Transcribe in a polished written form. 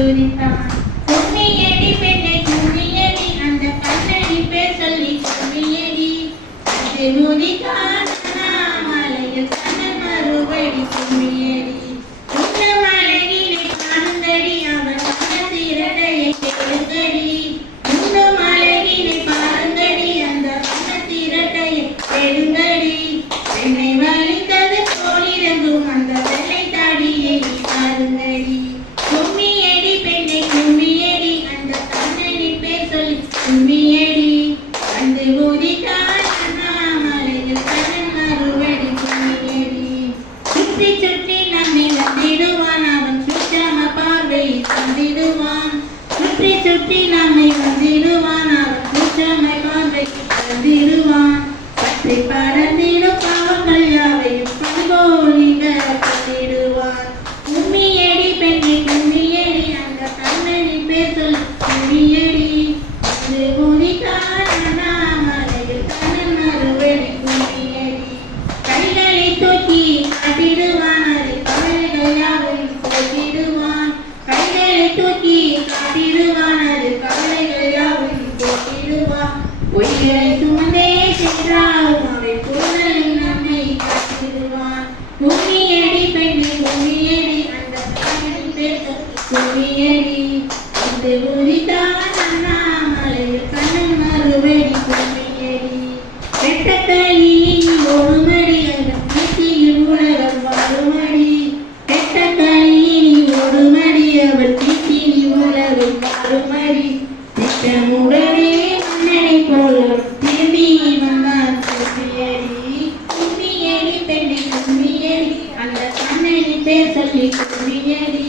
துதித்தான். கும்மியடி பெண்ணை கும்மியடி, அந்த கண்ணனி பேர் சொல்லி கும்மியடி. அது உதித்தான் அண்ணாமலையில் கண்ணன் மறுபடி கும்மியடி. இந்த மலையிலே பாருங்கடி அவன் கண்ணன் இரட்டையை கேளுங்கடி. இந்த மலையிலே பாருங்கடி அந்த கண்ணன் இரட்டையை கேளுங்கடி. என்னை வலித்தது போலிருந்தும் அந்த வெள்ளை தாடியை பாருங்கடி. கும்மியடி பெண்ணை கும்மியடி, அந்த கண்ணனி பேர் சொல்லி கும்மியடி. வந்து உதித்தான் அண்ணாமலையில் கண்ணன் மறுபடி கும்மியடி. சுற்றி சுற்றி நம்மை வந்திடுவான் அவன் சுற்றாம பார்வையை தந்திடுவான். சுற்றி சுற்றி நம்மை வந்திடுவான் அவன் சுற்றாம பார்வை தந்திடுவான். பற்றி பறந்திடும் பாவங்கள் யாவையும் பண்போலிக பண்ணிடுவான். கும்மியடி பெண்ணை கும்மியடி, அந்த கண்ணனி பேர் சொல்லி கும்மியடி. வந்து உதித்தான் அண்ணாமலையில் கண்ணன் மறுபடி கும்மியடி. கைகளை தூக்கி காட்டிடுவான் அதை கவலைகள் யாவையும் போக்கிடுவான். கைகளை தூக்கி காட்டிடுவான் அது கவலைகள் யாவையும் போக்கிடுவான். பொய்களை சுமந்தே சென்றாலும் அவை பொருளில் நம்மை காட்டிடுவான். கும்மியடி பெண்ணை கும்மியடி, அந்த கண்ணனி பேர் சொல்லி கும்மியடி. வந்து உதித்தான் அண்ணாமலையில் கண்ணன் மறுபடி கும்மியடி. வெட்டக்களி ஒருமடி அதன் வீட்டில் உலகம் வாழுமடி. வெட்டக்களி ஒருமடி அவள் வீட்டில் உலகம் வாழுமடி. திட்டமுடனே மன்னனை போல திரும்பி வந்தான் கும்மியடி. கும்மியடி பெண்ணை கும்மியடி, அந்த கண்ணனி பேர் சொல்லி கும்மியடி.